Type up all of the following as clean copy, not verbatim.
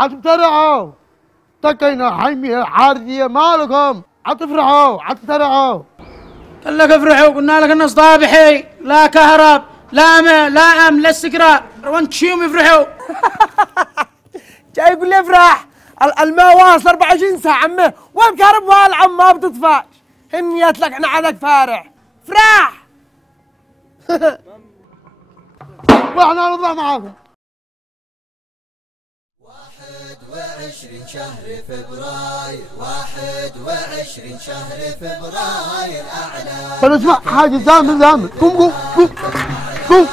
عاد ترعوا تكينا حيمي عارضية مالكم عاد تفرحوا عاد ترعوا. قال لك افرحوا، قلنا لك انه صباحي لا كهرب لا ماء لا امن لا استقرار، وانت شيهم يفرحوا. جاي يقول لي افرح، الماء واصل 24 ساعة عمي، والكهرب والعم ما بتطفى. هنيت لك انا عليك فارح، افرح. واحنا نطلع معاكم. 21 شهر فبراير، 21 شهر فبراير أعلى. طيب اسمع حاجة زامل قوم قوم قوم قوم.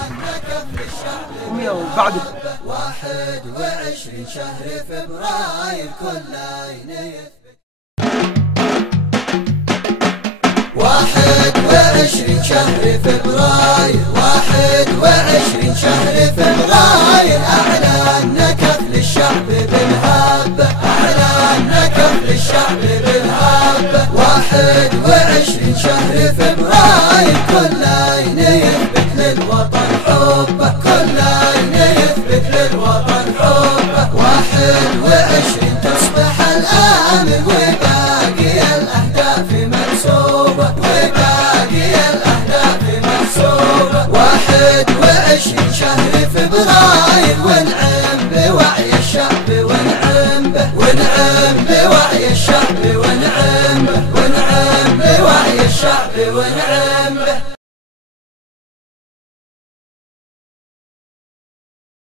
بعد 21 شهر فبراير كل عين يثبت. 21 شهر فبراير، 21 شهر فبراير أعلن كفل الشعب بالهبة، أعلن كفل الشعب بالهبة. 21 شهر فبراير كل عين يثبت للوطن حبه، كل عين يثبت للوطن حبه. 21 تصبح الآمل وباقي الأهداف منسوبة، وباقي الأهداف منسوبة. 21 شهر فبراير ونعم بوعي الشعب، ونعم به، ونعم بوعي الشعب، ونعم به، ونعم بوعي الشعب، ونعم